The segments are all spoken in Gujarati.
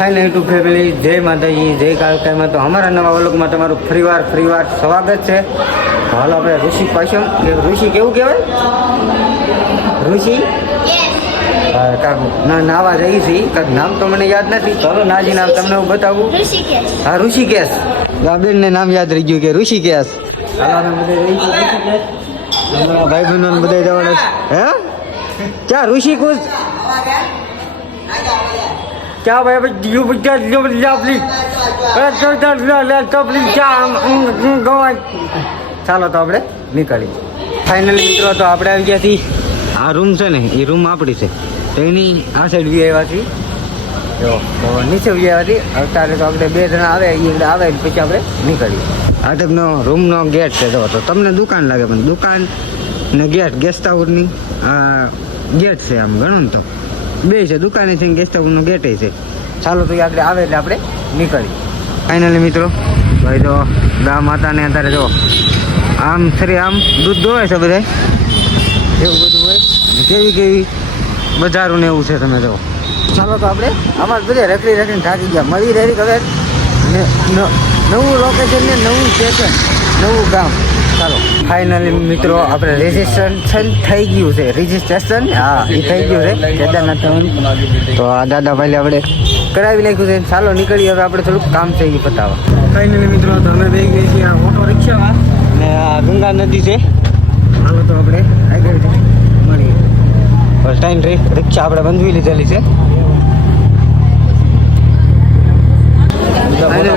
ફાઇનલ યુટ્યુબ ફેમિલી, જય માતાજી, જય કાલકામાં. તો અમારા નવા વ્લોગમાં તમારું ફરીવાર સ્વાગત છે. હાલ આપણે ઋષિ પાછળ, ઋષિ કેવું કહેવાય? ઋષિ નાવા જઈએ છીએ. કાંઈક નામ તો મને યાદ નથી. ચાલો નાજી નામ તમને હું બતાવું. હા, ઋષિકેશ. આ બેનને નામ યાદ રહી ગયું કે ઋષિકેશ. ભાઈ બહેનો બધા જવાના હે ક્યાં ઋષિકુશ क्या भाई यू ચાલો તો આપણે નીકળી. ફાઇનલી મિત્રો તો આપણે આવી ગયા છીએ. આ રૂમ છે ને એ રૂમ આપણી છે, તો એની આ સાઈડ વી આવ્યા છીએ. જો તો નીચે વી આવ્યા છીએ. અત્યારે તો આપણે 2 જણા આવે, એ આવે પછી આપણે નીકળીએ. આ ટાઈપનો રૂમનો ગેટ છે. જો તો તમને દુકાન લાગે, પણ દુકાન ને ગેસ્ટ હાઉસની ગેટ છે. આમ ગણો ને તો 2 છે, દુકાને છે, ગેસ્ટ હાઉસનો ગેટ છે. ચાલો તો આપણે આવે એટલે આપણે નીકળીએ. ફાઇનલી મિત્રો ભાઈ તો ગા માતાને અત્યારે જો આમ ફરી આમ દૂધ દોવે છે બધા, એવું બધું હોય. કેવી બજારું ને એવું છે તમે જો. ચાલો તો આપણે આમાં બધે રખડીને થાકી ગયા. મળી રહી હવે નવું લોકેશન ને નવું સ્ટેશન, નવું ગામ. ચાલો ફાઇનલી મિત્રો આપણે રજીસ્ટ્રેશન થઈ ગયું છે. રજીસ્ટ્રેશન હા એ થઈ ગયું છે કેદારનાથ. તો આ દાદા ભાઈ આપણે કરાવી નાખ્યું છે. ચાલો નીકળીએ હવે, આપણે થોડુંક કામ છે એ પતાવવા. ફાઇનલી મિત્રો તો અમે બે ગઈ છીએ ઓટો રિક્ષામાં, ને આ ગંગા નદી છે. ચાલો તો આપણે આગળ મળીએ. ફર્સ્ટ ટાઈમ રિક્ષા આપણે બંધવી લીધેલી છે. આપણે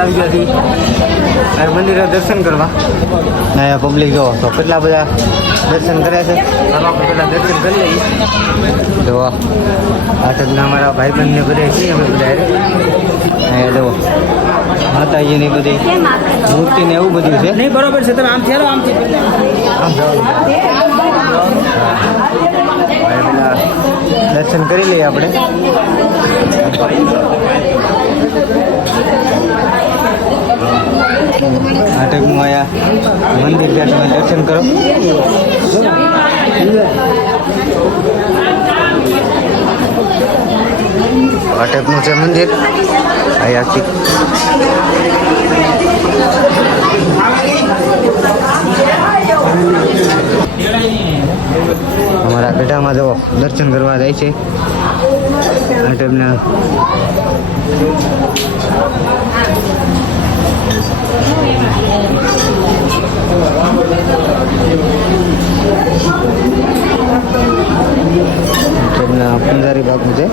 આવી ગયા છીએ મંદિરે દર્શન કરવા. અહીંયા પબ્લિક જો તો કેટલા બધા દર્શન કર્યા છે. આપણે પેલા દર્શન કરી લઈએ. તો આ ટાઈપના અમારા ભાઈ બંધને બધા છીએ અમે બધા. અહીંયા જો માતાજીની બધી મૂર્તિ ને એવું બધું છે. નહીં બરોબર છે, તમે આમ થયેલો આમથી દર્શન કરી લઈએ આપણે. આ ટાઈપનું અહીંયા મંદિર છે, તમે દર્શન કરો. આ ટાઈપનું છે મંદિર અહીંયાથી. અમારા ગઢામાં જો દર્શન કરવા જાય છે. આ ટાઈપના પંજારી બાપુ છે.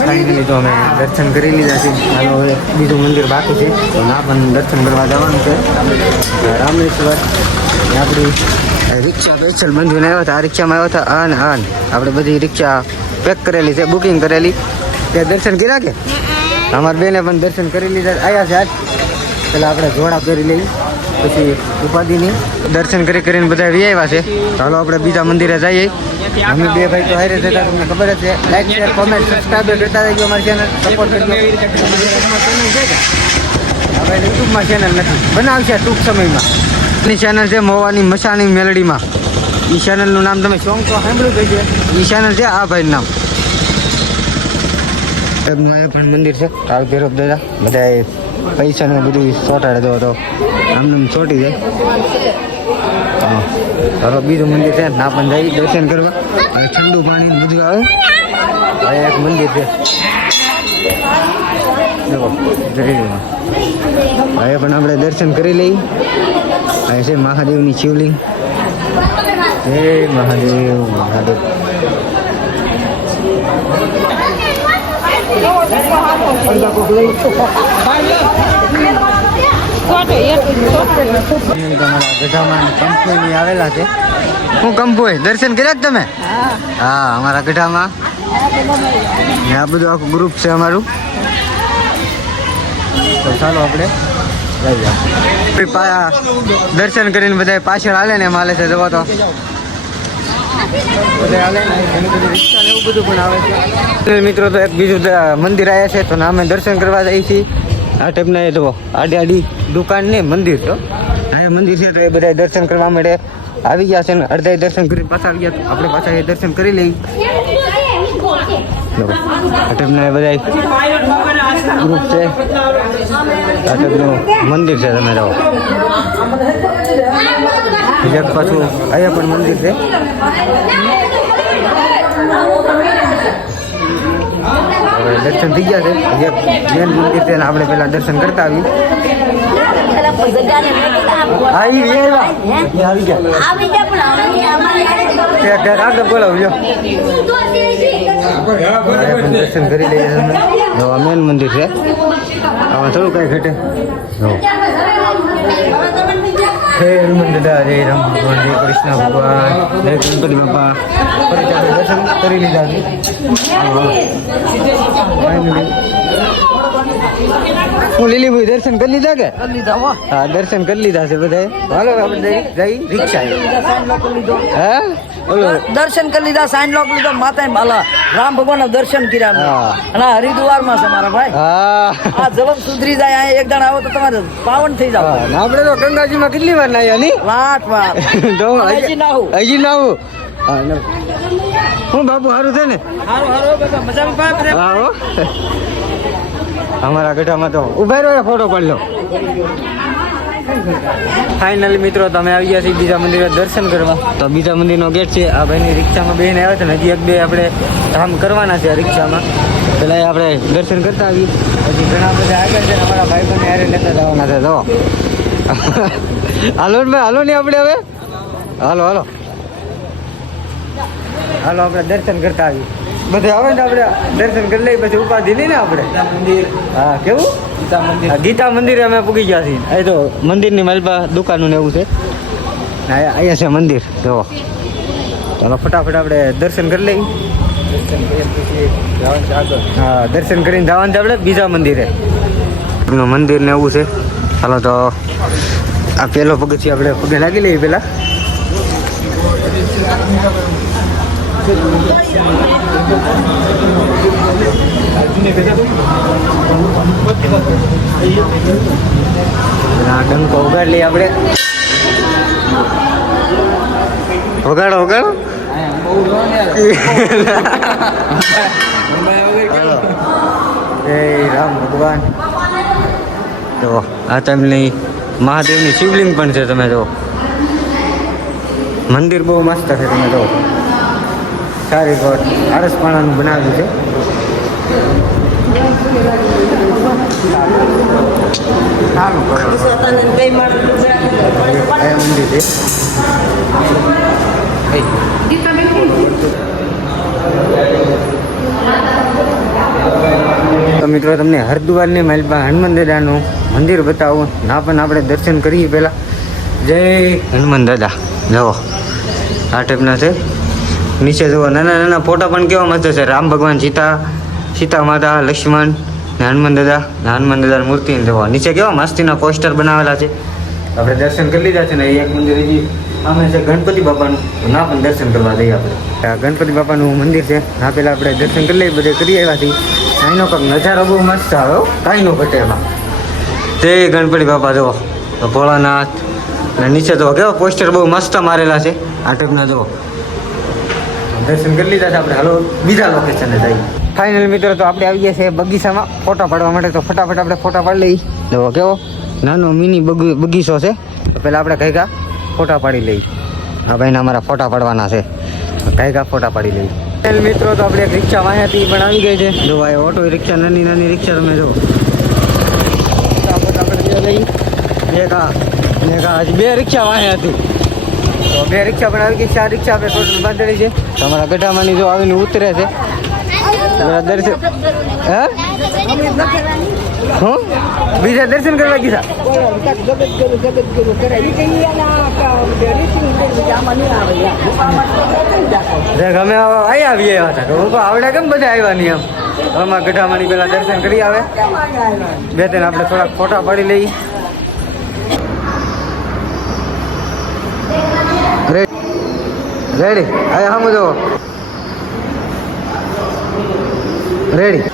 ફાઇનલી તો અમે દર્શન કરી લીધા છે. હાલો હવે બીજું મંદિર બાકી છે, તો ના પણ દર્શન કરવા જવાનું છે. રામેશ્વર આપણી રિક્ષા સ્પેશિયલ બંધીને આવ્યા હતા. આ રિક્ષામાં આવ્યા હતા આપણે બધી રિક્ષા પેક કરેલી છે, બુકિંગ કરેલી. તે દર્શન કર્યા કે અમારા બેને પણ દર્શન કરી લીધા આવ્યા છે. આજ પેલા આપણે જોડા કરી લઈ, પછી ઉપાધિની દર્શન કરીને બધા વી આવ્યા છે. ચાલો આપણે બીજા મંદિરે જઈએ. અમે 2 ભાઈ તો હારે જતા, તમને ખબર જ છે. લાઈક શેર કોમેન્ટ સબસ્ક્રાઈબ કરતા રહેજો. અમારી ચેનલ સપોર્ટ કરજો. હવે યુટ્યુબમાં ચેનલ નથી, બનાવશે ટૂંક સમયમાં. એની ચેનલ છે મોવાની મસાણી મેલડીમાં. એ ચેનલનું નામ તમે સોંગ તો સાંભળ્યું છે. એ ચેનલ છે આ ભાઈનું નામ. અહીંયા પણ મંદિર છે. કાળ ભૈરવ દાદા બધા પૈસા ને બધું ચોટાડે દો તો આમને ચોટી જાય. હા ચાલો બીજું મંદિર છે, ના પણ જાય દર્શન કરવા. હવે ઠંડુ પાણી બધું આવે. આ એક મંદિર છે જરીમાં. હવે પણ આપણે દર્શન કરી લઈએ. અહીં છે મહાદેવની શિવલિંગ. જય મહાદેવ મહાદેવ. કંપની આવેલા છે. હું કંપુ દર્શન કર્યા જ તમે? હા અમારા ગઢામાં આ બધું આખું ગ્રુપ છે અમારું. તો ચાલો આપણે દર્શન કરીને બધા પાછળ હાલે ને એમ હાલે છે. જવા તો બધા હાલે ને ઘણી બધી રિક્ષા ને એવું બધું પણ આવે છે. મિત્રો તો એક બીજું મંદિર આવ્યા છે તો અમે દર્શન કરવા જઈએ છીએ. આ ટાઈપના એ તો આડી આડી દુકાન ને મંદિર તો આ મંદિર છે તો એ બધા દર્શન કરવા માટે આવી ગયા છે ને અડધા દર્શન કરી પાછા આવી ગયા. આપણે પાછા એ દર્શન કરી લઈએ. આ ટાઈપના એ બધા ગ્રુપ છે. આ ટાઈપનું મંદિર છે. તમે જાઓ બીજા પાછું અહીંયા પણ મંદિર છે. હવે દર્શન થઈ ગયા છે. મેન મંદિર છે ને આપણે પેલા દર્શન કરતા આવી આગળ બોલાવજો. દર્શન કરી લઈએ. મેન મંદિર છે. આમાં થોડું કઈ ઘટે. જય હનુમાન દાદા, જય રામ ભગવાન, જય કૃષ્ણ ભગવાન, જય ગણપતિ બાપા. ફરી દર્શન કરી લીધા છે. હું લીલીભાઈ દર્શન કરી લીધા કે? હા, દર્શન કરી લીધા છે બધા. હાલો આપણે જઈ રિક્ષા. હા, દર્શન કરી લીધા, સાઈન લોક લીધો, માતા બાલા રામ ભગવાન દર્શન કર્યા. અને હરિદ્વાર માં છે મારા ભાઈ. આ જલમ સુધરી જાય. એક દાણ આવો તો તમારે પાવન થઈ જાવ. આપણે તો ગંગાજીમાં કેટલી વાર નાયા ની? 8 વાર. હજી નાવું. હું બાપુ સારું છે ને? હા, અમારા ગઢામાં તો ઉભા રહ્યો, ફોટો પાડી લો. ફાઇનલી મિત્રો તમે આવી ગયા છીએ બીજા મંદિરે દર્શન કરવા. તો બીજા મંદિરનો ગેટ છે. આ ભાઈની રિક્ષામાં બેસીને આવ્યા છે ને હજી એક બે આપણે કામ કરવાના છે રિક્ષામાં. પેલા આપણે દર્શન કરતા આવી. હજી ઘણા બધા આગળ છે. અમારા ભાઈ બંને હારે લેતા જવાના છે. જો હાલો ભાઈ, હાલો નહીં આપણે હવે. હાલો હાલો હાલો આપણે દર્શન કરતા આવી. બધે આવે ને આપણે દર્શન કરી લઈએ પછી ઉપાધિ લઈને આપણે મંદિર. હા, કેવું ગીતા મંદિરે અમે પૂગી ગયા છીએ. એ તો મંદિરની માલપા દુકાનનું ને એવું છે. અહીંયા છે મંદિર. જો ચાલો ફટાફટ આપણે દર્શન કરી લઈએ. હા, દર્શન કરીને જવાનું છે આપણે બીજા મંદિરે. મંદિર ને એવું છે. ચાલો તો આ પેલો પગથિયો આપણે પગે લાગી લઈએ પેલા. ડંકો ઉગાડ લઈએ આપણે. વગાડો વગાડો. જય રામ ભગવાન. તો આ ટાઈમની મહાદેવની શિવલિંગ પણ છે. તમે જો મંદિર બહુ મસ્ત છે. તમે જો સારી વાત આરસપાણાનું બનાવ્યું છે. સારું કરો મંદિર છે. તો મિત્રો તમને હરિદ્વારની માલપા હનુમાન દાદાનું મંદિર બતાવું. ના પણ આપણે દર્શન કરીએ પહેલાં. જય હનુમાન દાદા. જુઓ આ ટાઈપના છે. નીચે જુઓ નાના નાના ફોટા પણ કેવા મસ્ત છે. રામ ભગવાન, સીતા માતા, લક્ષ્મણ ને હનુમાન દાદા. હનુમાન દાદાની મૂર્તિ જુઓ. નીચે કેવા મસ્તીના પોસ્ટર બનાવેલા છે. આપણે દર્શન કરી લીધા છે ને. એક મંદિર હજી સામે છે ગણપતિ બાપાનું. ના પણ દર્શન કરવા જઈએ આપણે. આ ગણપતિ બાપાનું મંદિર છે. ના પહેલાં આપણે દર્શન કરી લઈએ. બધે કરી આવ્યા છીએ. અહીંનો કંઈક નજારો બહુ મસ્ત આવે. કાંઈ નો ઘટે એમાં. જય ગણપતિ બાપા. જુઓ ભોળાનાથ. અને નીચે તો કેવા પોસ્ટર બહુ મસ્ત મારેલા છે. આ ટાઈપના જુઓ. દર્શન કરી લીધા છે આપણે. હાલો બીજા લોકેશને જઈએ. ફાઇનલ મિત્રો તો આપણે આવી ગયા છે બગીચામાં ફોટા પાડવા માટે. તો ફટાફટ આપણે ફોટા પાડી લઈએ. જુઓ કેવો નાનો મિની બગીચો છે. તો પહેલાં આપણે કઈ ફોટા પાડી લઈએ. હા ભાઈને અમારા ફોટા પાડવાના છે. કઈ ફોટા પાડી લઈએ. મિત્રો તો આપણે એક રિક્ષા વાંયાથી પણ આવી ગઈ છે. જો આ ઓટો રિક્ષા, નાની નાની રિક્ષા. તમે જો આપણે લઈ હજી 2 રિક્ષા વાંહે હતી. તો 2 રિક્ષા પણ આવી ગઈ. 4 રિક્ષા આપણે ટોટલ બાંધેલી છે. તો અમારા ગઢામાંની જો આવીને ઉતરે છે. દર્શન હા હું બીજા દર્શન કરવા ગયા. અમે અહીંયા આવી આવ્યા હતા. હું તો આવડે કેમ બધા આવ્યા નહીં. આમ અમારા ગઢામાંની પેલા દર્શન કરી આવે. 2-3 આપણે થોડાક ફોટા પાડી લઈએ. રેડી હવે સામું જુઓ રેડી